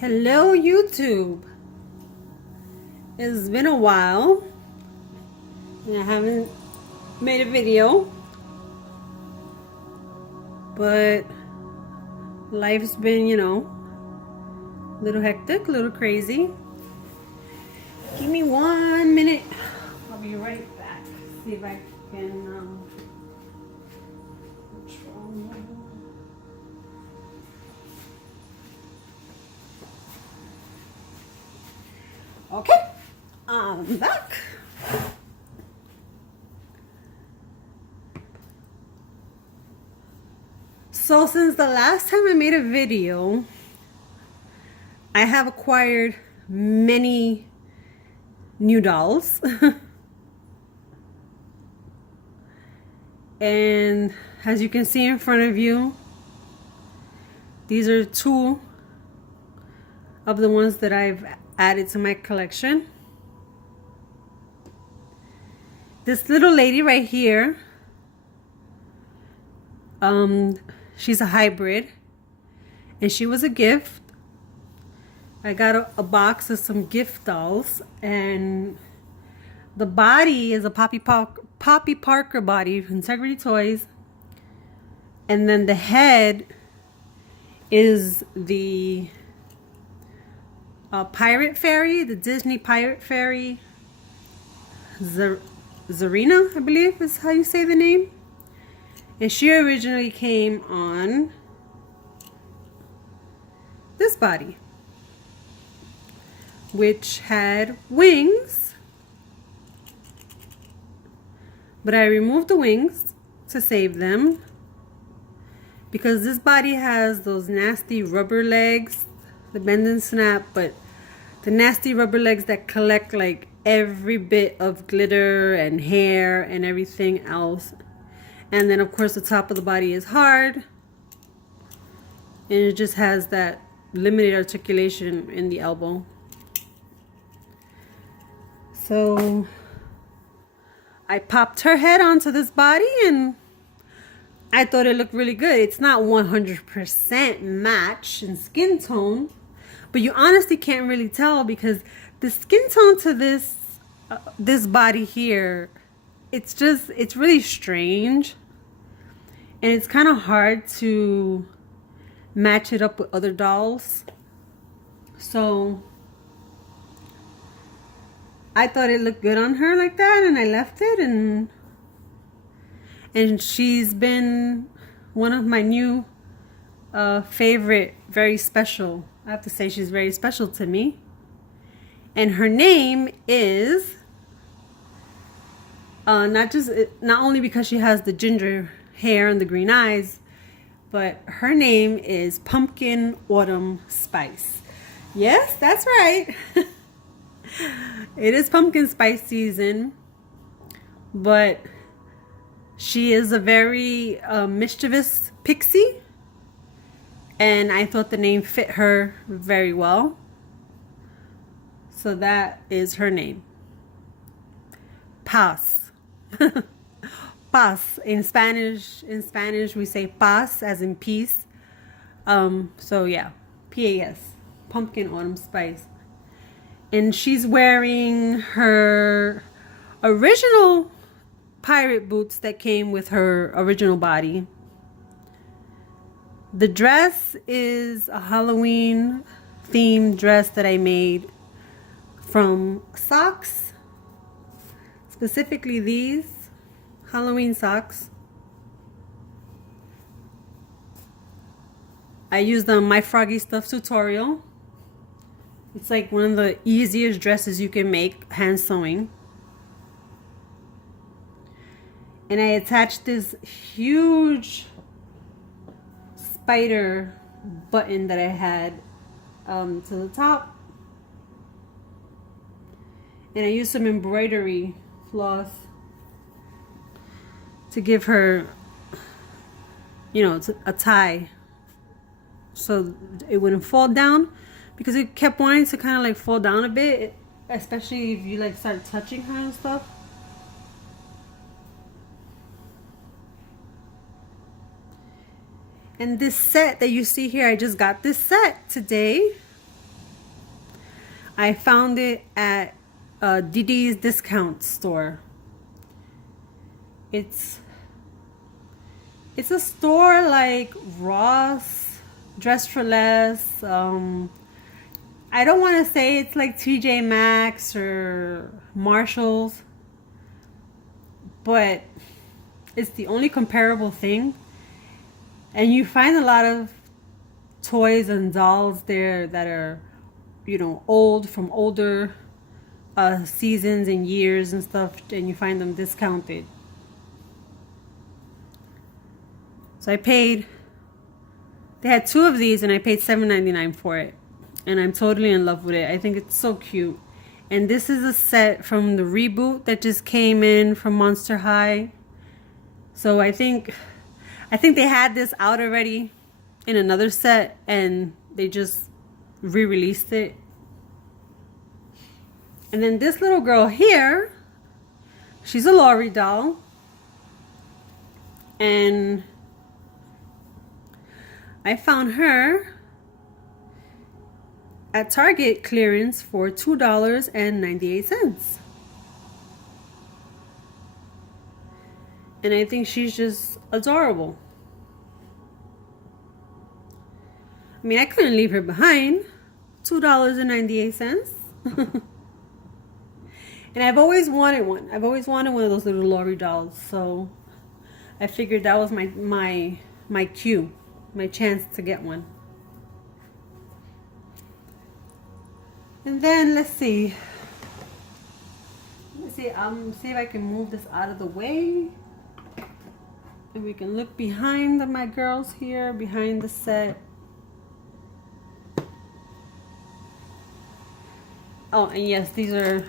Hello YouTube. It's been a while and I haven't made a video, but life's been, a little hectic, a little crazy. Give me 1 minute. I'll be right back. See if I can control. Okay, I'm back. So since the last time I made a video, I have acquired many new dolls. And as you can see in front of you, these are two of the ones that I've added to my collection. This little lady right here, she's a hybrid and she was a gift. I got a box of some gift dolls, and the body is a Poppy Parker body from Integrity Toys, and then the head is the pirate fairy, the Disney pirate fairy, Zarina, I believe is how you say the name. And she originally came on this body, which had wings, but I removed the wings to save them because this body has those nasty rubber legs, the bend and snap, but the nasty rubber legs that collect like every bit of glitter and hair and everything else. And then of course the top of the body is hard, and it just has that limited articulation in the elbow. So I popped her head onto this body and I thought it looked really good. It's not 100% match in skin tone, but you honestly can't really tell because the skin tone to this body here, it's really strange, and it's kind of hard to match it up with other dolls. So I thought it looked good on her like that, and I left it, and she's been one of my new favorite, very special. I have to say she's very special to me. And her name is not only because she has the ginger hair and the green eyes, but her name is Pumpkin Autumn Spice. Yes, that's right. It is pumpkin spice season, but she is a very mischievous pixie, and I thought the name fit her very well. So that is her name. Paz. Paz. In Spanish we say paz as in peace. So yeah, PAS. Pumpkin Autumn Spice. And she's wearing her original pirate boots that came with her original body. The dress is a Halloween themed dress that I made from socks, specifically these Halloween socks. I used the My Froggy Stuff tutorial. It's like one of the easiest dresses you can make, hand sewing. And I attached this huge spider button that I had to the top. And I used some embroidery floss to give her, a tie so it wouldn't fall down, because it kept wanting to kind of like fall down a bit, especially if you like start touching her and stuff. And this set that you see here, I just got this set today. I found it at Didi's discount store. It's a store like Ross, Dress for Less. I don't want to say it's like TJ Maxx or Marshalls, but it's the only comparable thing. And you find a lot of toys and dolls there that are, you know, old, from older seasons and years and stuff, and you find them discounted. So I paid, they had 2 of these and I paid $7.99 for it. And I'm totally in love with it. I think it's so cute. And this is a set from the reboot that just came in from Monster High. So I think they had this out already in another set and they just re-released it. And then this little girl here, she's a Dollie doll. And I found her at Target clearance for $2.98. And I think she's just adorable. I mean, I couldn't leave her behind. $2.98. And I've always wanted one. I've always wanted one of those little Dollie dolls. So I figured that was my cue, my chance to get one. And then let's see. See if I can move this out of the way. And we can look behind my girls here, behind the set. Oh, and yes, these are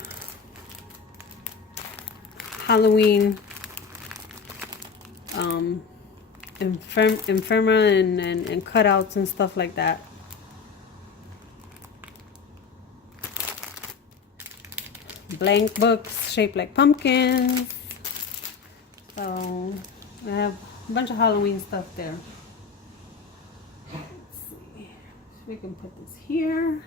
Halloween Infirma and cutouts and stuff like that. Blank books shaped like pumpkins. So I have a bunch of Halloween stuff there. Let's see. So we can put this here.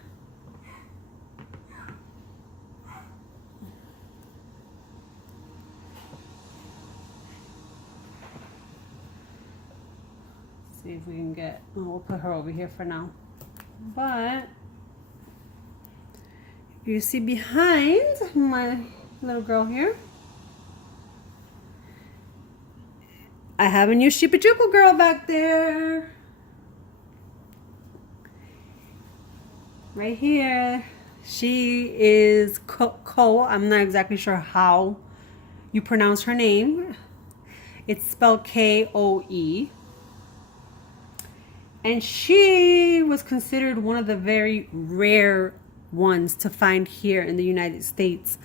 See if we can get, oh, we'll put her over here for now. But you see behind my little girl here, I have a new Shibajuku girl back there. Right here. She is Ko. I'm not exactly sure how you pronounce her name. It's spelled K-O-E. And she was considered one of the very rare ones to find here in the United States.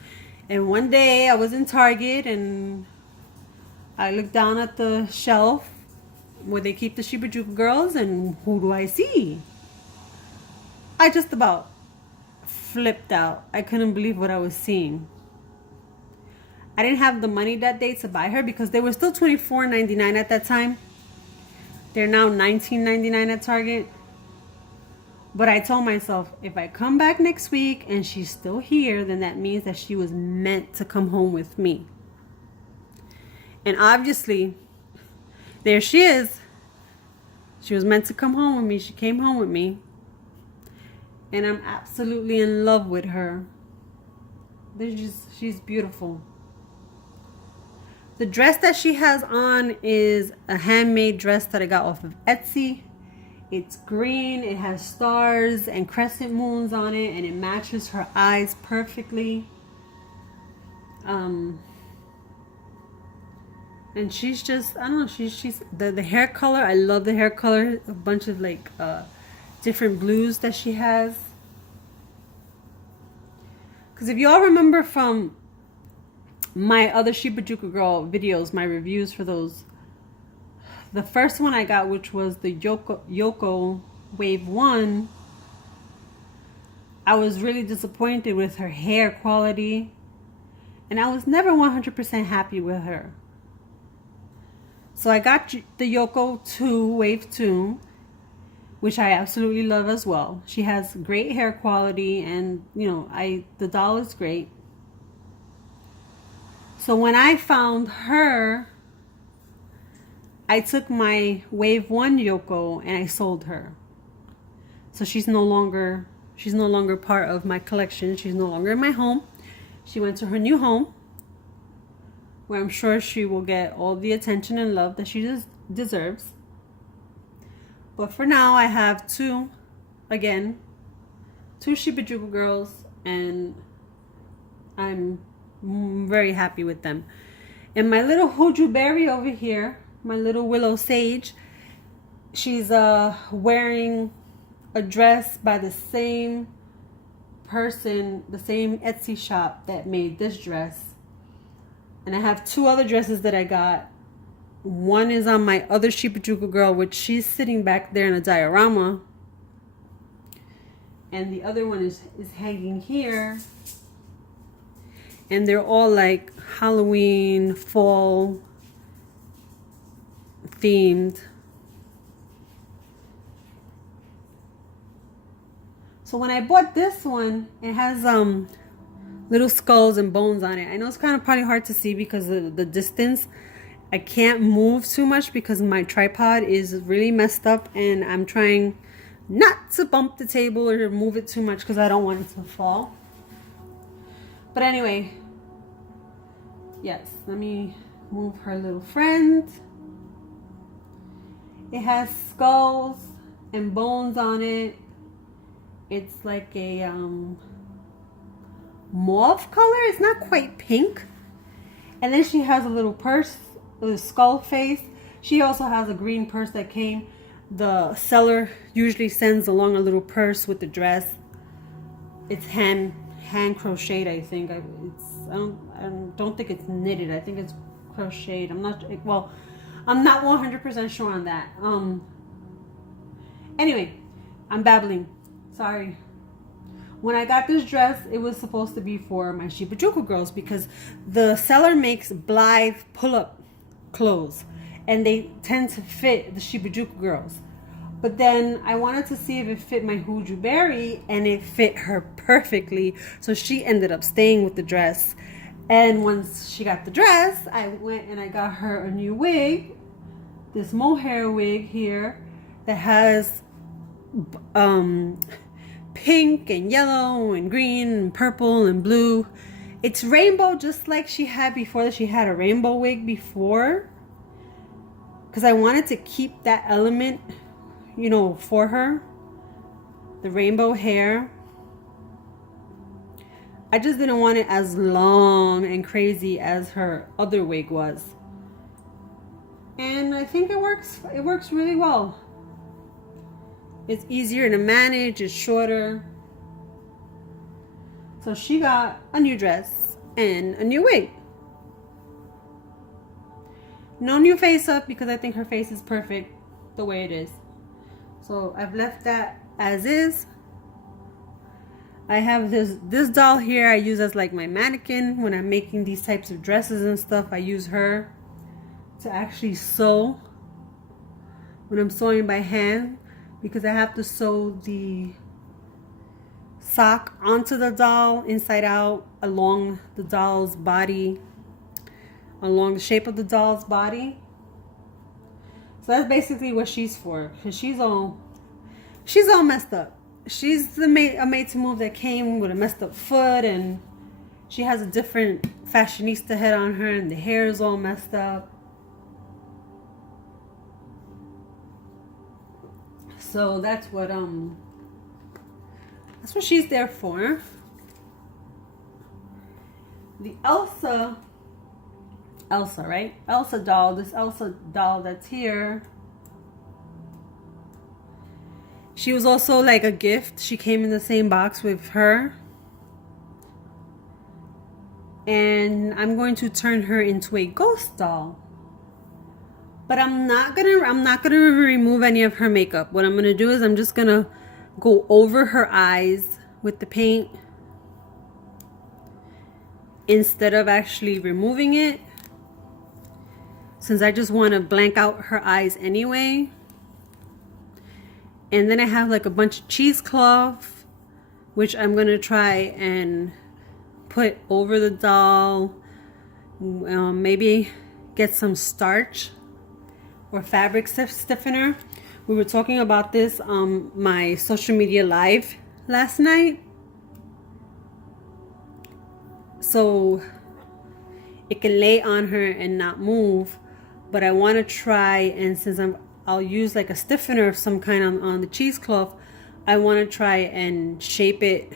And one day I was in Target and I looked down at the shelf where they keep the Shibajuku girls, and who do I see? I just about flipped out. I couldn't believe what I was seeing. I didn't have the money that day to buy her because they were still $24.99 at that time. They're now $19.99 at Target. But I told myself, if I come back next week and she's still here, then that means that she was meant to come home with me. And obviously, there she is. She was meant to come home with me. She came home with me. And I'm absolutely in love with her. She's beautiful. The dress that she has on is a handmade dress that I got off of Etsy. It's green, it has stars and crescent moons on it, and it matches her eyes perfectly. And she's just, I don't know, she's the hair color, I love the hair color. A bunch of like different blues that she has. Because if you all remember from my other Shibajuku girl videos, my reviews for those, the first one I got, which was the Yoko Wave 1, I was really disappointed with her hair quality, and I was never 100% happy with her. So I got the Yoko 2 Wave 2, which I absolutely love as well. She has great hair quality, and the doll is great. So when I found her, I took my Wave 1 Yoko and I sold her. So she's no longer part of my collection. She's no longer in my home. She went to her new home, where I'm sure she will get all the attention and love that she deserves. But for now, I have two Shibajuku girls, and I'm very happy with them. And my little Hoju berry over here, my little willow sage, she's wearing a dress by the same person, the same Etsy shop that made this dress. And I have two other dresses that I got. One is on my other Shibajuku girl, which she's sitting back there in a diorama. And the other one is hanging here. And they're all like Halloween, fall themed. So when I bought this one, it has little skulls and bones on it. I know it's kind of probably hard to see because of the distance. I can't move too much because my tripod is really messed up, and I'm trying not to bump the table or move it too much because I don't want it to fall. But anyway, yes, let me move her little friend. It has skulls and bones on it. It's like a mauve color. It's not quite pink. And then she has a little purse with a skull face. She also has a green purse that came. The seller usually sends along a little purse with the dress. It's hand crocheted, I think. I don't think it's knitted. I think it's crocheted. I'm not 100% sure on that. Anyway, I'm babbling. Sorry. When I got this dress, it was supposed to be for my Shibajuku girls because the seller makes Blythe pull-up clothes, and they tend to fit the Shibajuku girls. But then I wanted to see if it fit my Hoju berry, and it fit her perfectly. So she ended up staying with the dress. And once she got the dress, I went and I got her a new wig, this mohair wig here that has pink and yellow and green and purple and blue. It's rainbow, just like she had before. She had a rainbow wig before, because I wanted to keep that element, for her, the rainbow hair. I just didn't want it as long and crazy as her other wig was, and I think it works really well. It's easier to manage, it's shorter. So she got a new dress and a new wig. No new face up because I think her face is perfect the way it is. So I've left that as is. I have this doll here I use as like my mannequin when I'm making these types of dresses and stuff. I use her to actually sew when I'm sewing by hand, because I have to sew the sock onto the doll inside out along the doll's body, along the shape of the doll's body. So that's basically what she's for, because she's all messed up. She's a made to move that came with a messed up foot, and she has a different fashionista head on her, and the hair is all messed up. So that's what she's there for. The Elsa doll, this Elsa doll that's here, she was also like a gift. She came in the same box with her. And I'm going to turn her into a ghost doll. But I'm not gonna remove any of her makeup. What I'm gonna do is I'm just gonna go over her eyes with the paint instead of actually removing it, since I just want to blank out her eyes anyway. And then I have like a bunch of cheesecloth, which I'm gonna try and put over the doll. Maybe get some starch or fabric stiffener. We were talking about this on my social media live last night. So it can lay on her and not move. But I want to try, and since I'll use like a stiffener of some kind on the cheesecloth, I want to try and shape it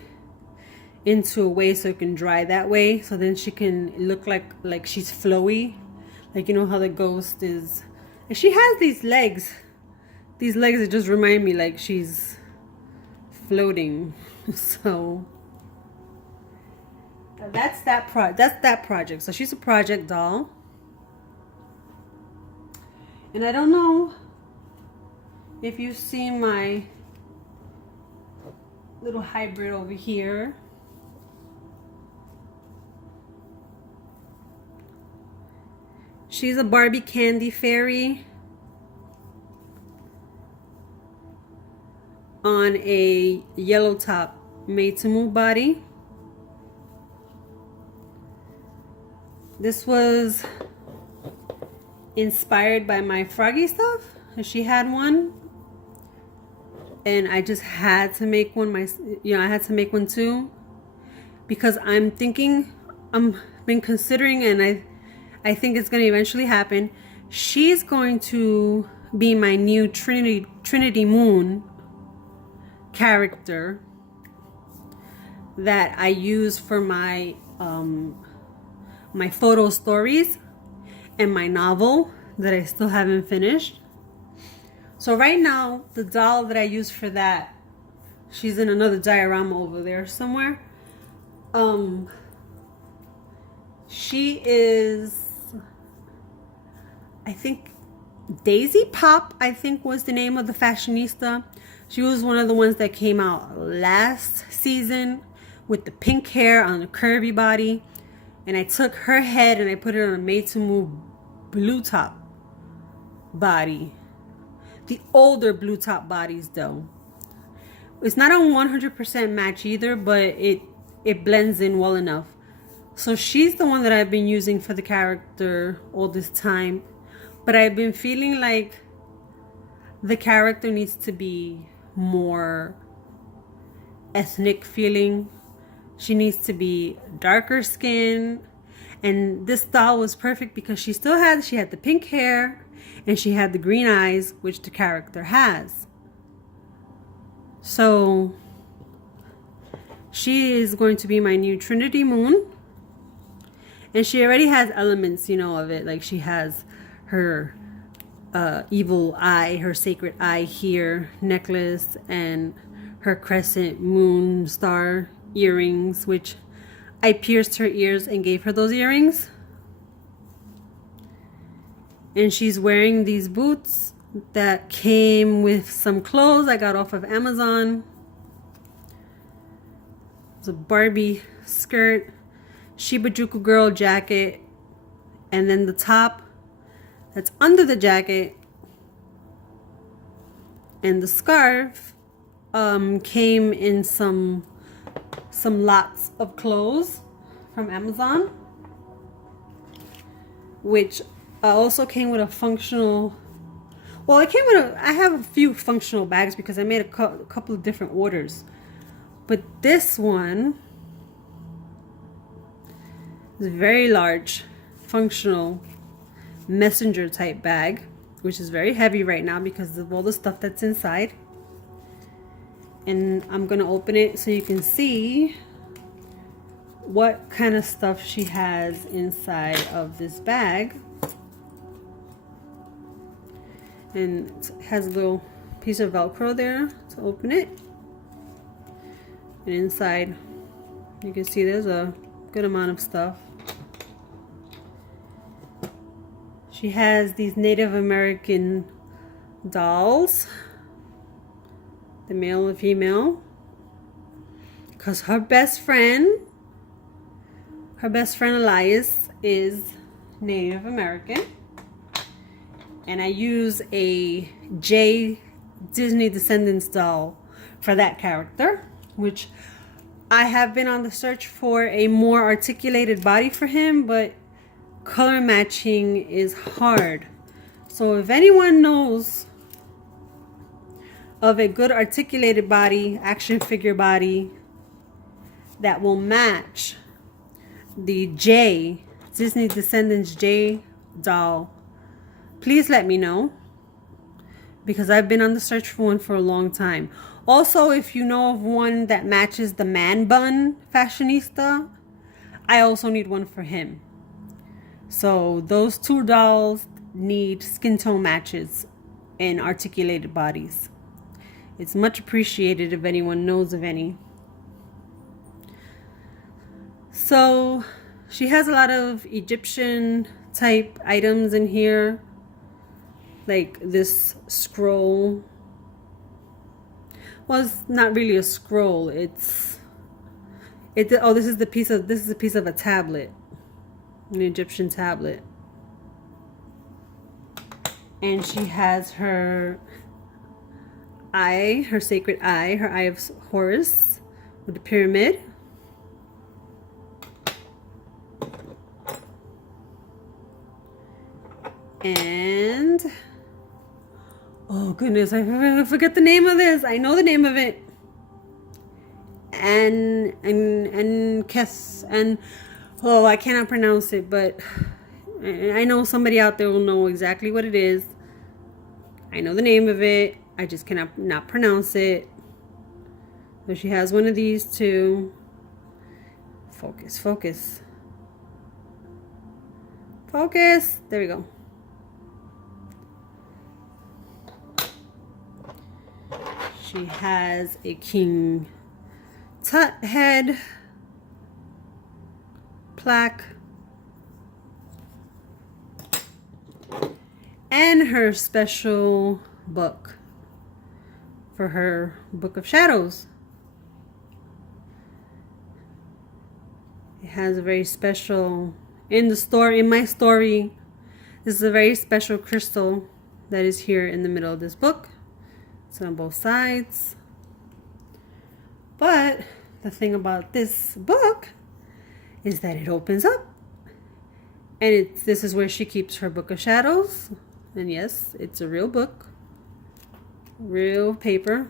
into a way so it can dry that way. So then she can look like she's flowy. Like, you know how the ghost is. And she has these legs. These legs that just remind me like she's floating. So that's that project. So she's a project doll. And I don't know if you've seen my little hybrid over here. She's a Barbie candy fairy on a yellow top made to move body. This was inspired by my Froggy stuff. She had one, and I just had to make one. I had to make one too, because I'm been considering, and I think it's going to eventually happen. She's going to be my new Trinity Moon character that I use for my my photo stories and my novel that I still haven't finished. So right now, the doll that I use for that, she's in another diorama over there somewhere. She is, I think, Daisy Pop, I think was the name of the fashionista. She was one of the ones that came out last season with the pink hair on a curvy body. And I took her head and I put it on a made to move blue top body. The older blue top bodies though. It's not a 100% match either, but it blends in well enough. So she's the one that I've been using for the character all this time. But I've been feeling like the character needs to be more ethnic feeling. She needs to be darker skin. And this doll was perfect because she had the pink hair and she had the green eyes, which the character has. So she is going to be my new Trinity Moon. And she already has elements, of it. Like she has her evil eye, her sacred eye here, necklace, and her crescent moon star earrings, which I pierced her ears and gave her those earrings. And she's wearing these boots that came with some clothes I got off of Amazon. It's a Barbie skirt, Shibajuku girl jacket, and then the top that's under the jacket and the scarf came in some lots of clothes from Amazon, which also came with a functional. Well, it came with I have a few functional bags because I made a couple of different orders, but this one is a very large, functional messenger type bag, which is very heavy right now because of all the stuff that's inside. And I'm gonna open it so you can see what kind of stuff she has inside of this bag. And it has a little piece of Velcro there to open it. And inside, you can see there's a good amount of stuff. She has these Native American dolls, the male and female, because her best friend Elias is Native American. And I use a J Disney Descendants doll for that character, which I have been on the search for a more articulated body for him, but color matching is hard. So if anyone knows of a good articulated body, action figure body that will match the J, Disney Descendants J doll, please let me know, because I've been on the search for one for a long time. Also, if you know of one that matches the man bun fashionista, I also need one for him. So those two dolls need skin tone matches and articulated bodies. It's much appreciated if anyone knows of any. So she has a lot of Egyptian type items in here, like this scroll. Well, it's not really a scroll. This is a piece of a tablet, an Egyptian tablet. And she has her eye, her sacred eye, her eye of Horus with the pyramid. And oh goodness, I forget the name of this. I know the name of it. And oh, I cannot pronounce it, but I know somebody out there will know exactly what it is. I know the name of it. I just cannot not pronounce it. So she has one of these too. Focus, focus. Focus. There we go. She has a King Tut head plaque and her special book for her Book of Shadows. It has a very special, in my story, this is a very special crystal that is here in the middle of this book. It's on both sides. But the thing about this book is that it opens up. And this is where she keeps her Book of Shadows. And yes, it's a real book. Real paper.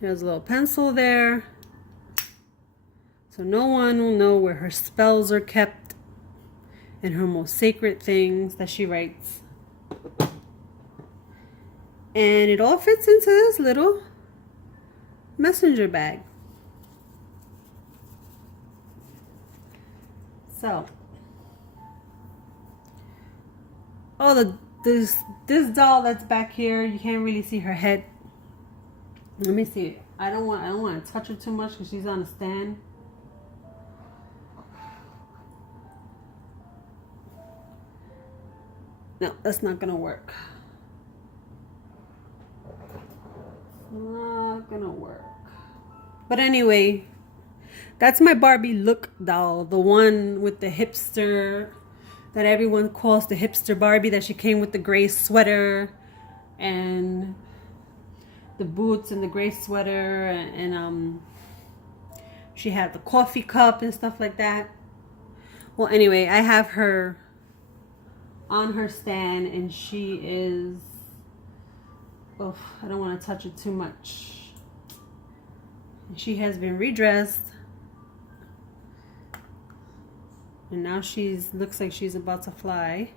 She has a little pencil there. So no one will know where her spells are kept and her most sacred things that she writes. And it all fits into this little messenger bag. So, oh, this doll that's back here, you can't really see her head. Let me see. I don't want to touch her too much because she's on a stand. No, that's not gonna work. Not gonna work. But anyway, that's my Barbie look doll, the one with the hipster that everyone calls the hipster Barbie, that she came with the gray sweater and the boots and the gray sweater, and she had the coffee cup and stuff like that. Well, anyway, I have her on her stand, and she is, oh, I don't want to touch it too much. She has been redressed, and now looks like she's about to fly.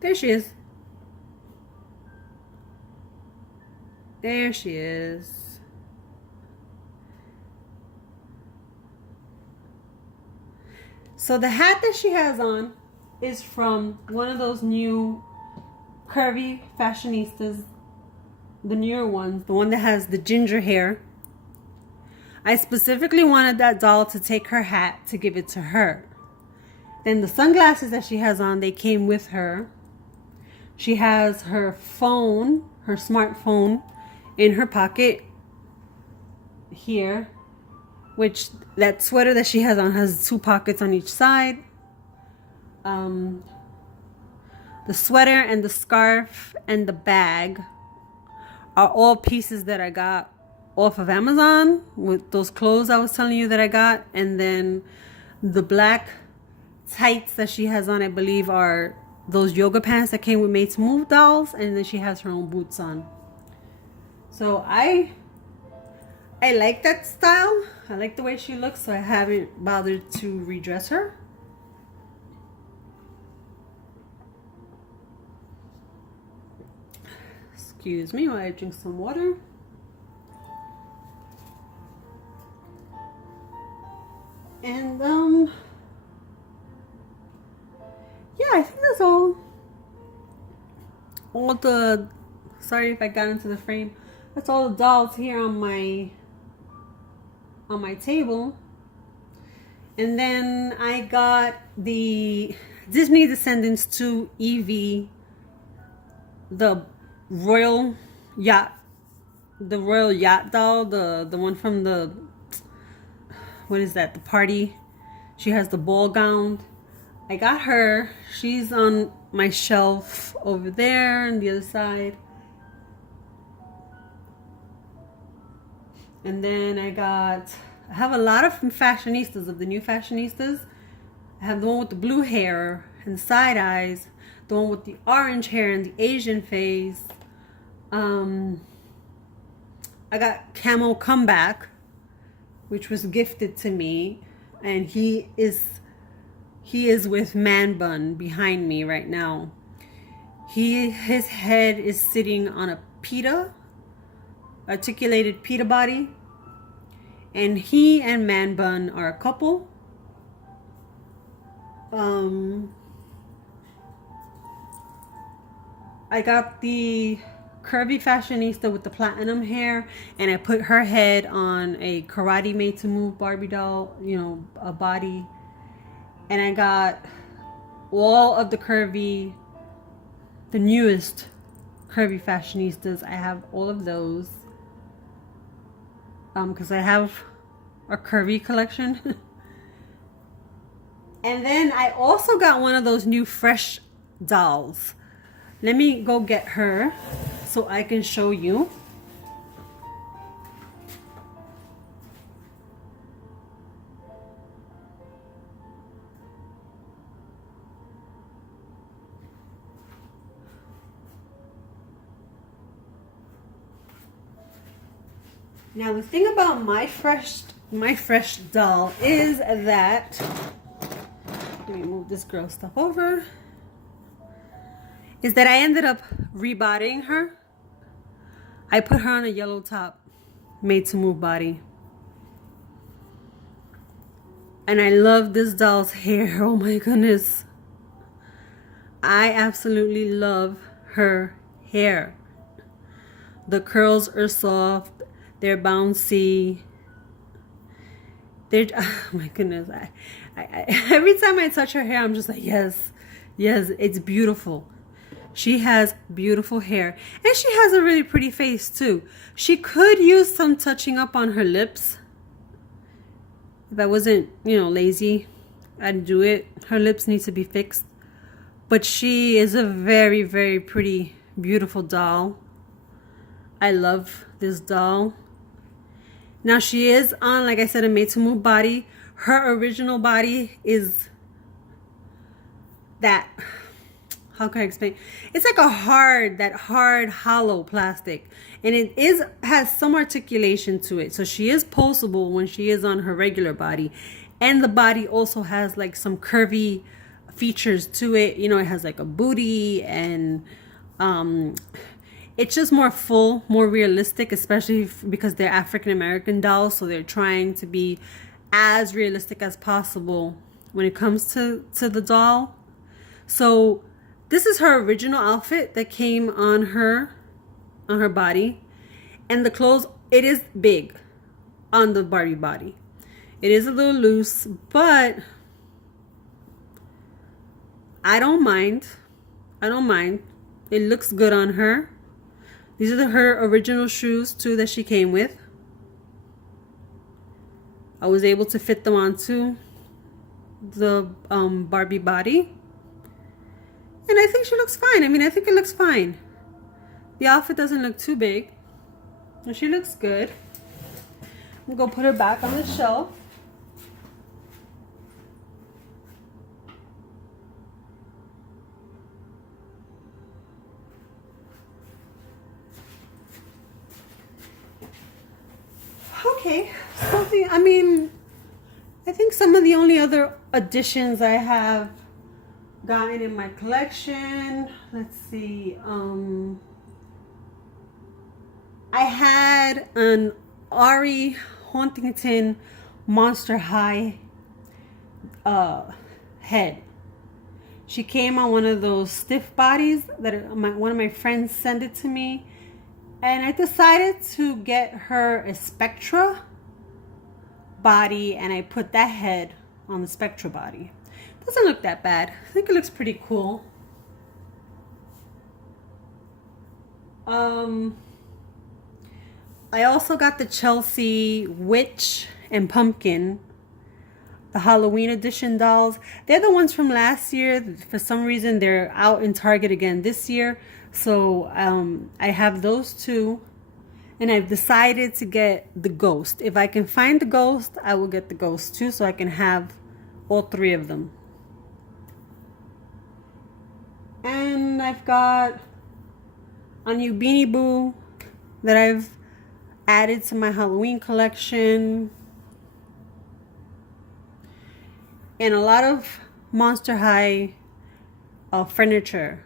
There she is. There she is. So the hat that she has on is from one of those new curvy fashionistas, the newer ones, the one that has the ginger hair. I specifically wanted that doll to take her hat to give it to her. Then the sunglasses that she has on, they came with her. She has her phone, her smartphone, in her pocket here, which that sweater that she has on has 2 pockets on each side. The sweater and the scarf and the bag are all pieces that I got off of Amazon with those clothes I was telling you that I got. And then the black tights that she has on, I believe, are those yoga pants that came with Made to Move dolls. And then she has her own boots on. So I like that style. I like the way she looks, so I haven't bothered to redress her. Excuse me while I drink some water. And yeah, I think that's all the, sorry if I got into the frame, that's all the dolls here on my table. And then I got the Disney Descendants 2 Eevee, the royal yacht doll, the one from the, what is that, the party. She has the ball gown. I got her. She's on my shelf over there on the other side. And then I have a lot of fashionistas, of the new fashionistas. I have the one with the blue hair and the side eyes, the one with the orange hair and the Asian face. I got Camo Comeback, which was gifted to me, and he is with Man Bun behind me right now. His head is sitting on a pita, articulated pita body, and he and Man Bun are a couple. I got the curvy fashionista with the platinum hair, and I put her head on a karate Made to Move Barbie doll, you know, a body. And I got all of the newest curvy fashionistas. I have all of those because I have a curvy collection. And then I also got one of those new fresh dolls. Let me go get her so I can show you. Now the thing about my fresh doll is that, let me move this girl stuff over, is that I ended up rebodying her. I put her on a yellow top Made to Move body. And I love this doll's hair. Oh my goodness. I absolutely love her hair. The curls are soft. They're bouncy. Oh my goodness. I every time I touch her hair, I'm just like, yes, it's beautiful. She has beautiful hair. And she has a really pretty face too. She could use some touching up on her lips. If I wasn't, lazy, I'd do it. Her lips need to be fixed. But she is a very, very pretty, beautiful doll. I love this doll. Now she is on, like I said, a Made to Move body. Her original body is that, how can I explain? It's like that hard, hollow plastic. And it has some articulation to it. So she is poseable when she is on her regular body. And the body also has like some curvy features to it. It has like a booty, and it's just more full, more realistic, especially because they're African American dolls. So they're trying to be as realistic as possible when it comes to the doll. So this is her original outfit that came on her body. And the clothes, it is big on the Barbie body. It is a little loose, but I don't mind. It looks good on her. These are her original shoes too that she came with. I was able to fit them onto the Barbie body. And I think she looks fine. I mean, I think it looks fine. The outfit doesn't look too big. And she looks good. I'm going to put her back on the shelf. Okay, so I mean, I think some of the only other additions I have gotten in my collection, let's see, I had an Ari Huntington Monster High head. She came on one of those stiff bodies that one of my friends sent it to me. And I decided to get her a Spectra body, and I put that head on the Spectra body. Doesn't look that bad. I think it looks pretty cool. I also got the Chelsea Witch and Pumpkin, the Halloween edition dolls. They're the ones from last year. For some reason, they're out in Target again this year. So I have those two. And I've decided to get the Ghost. If I can find the Ghost, I will get the Ghost too, so I can have all three of them. And I've got a new Beanie Boo that I've added to my Halloween collection. And a lot of Monster High furniture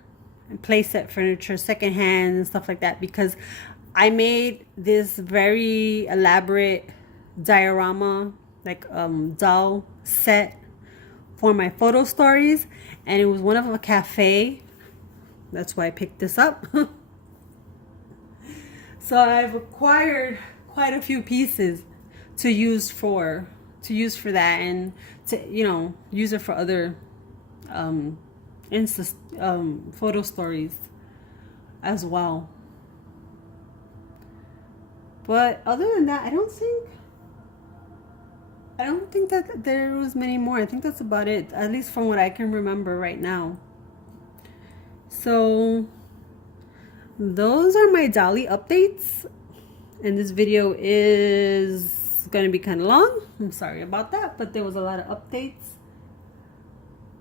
and playset furniture, secondhand and stuff like that, because I made this very elaborate diorama, like doll set for my photo stories, and it was one of a cafe. That's why I picked this up. So I've acquired quite a few pieces to use for that, and to, you know, use it for other photo stories as well. But other than that, I don't think that there was many more. I think that's about it, at least from what I can remember right now. So those are my Dollie updates, and this video is going to be kind of long. I'm sorry about that, but there was a lot of updates.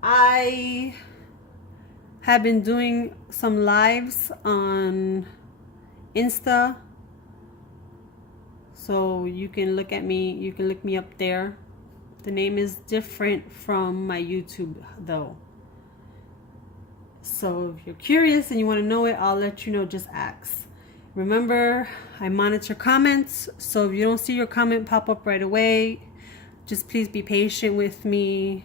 I have been doing some lives on Insta, so you can look at me, you can look me up there. The name is different from my YouTube though. So if you're curious and you want to know it, I'll let you know. Just ask. Remember, I monitor comments, so if you don't see your comment pop up right away, just please be patient with me.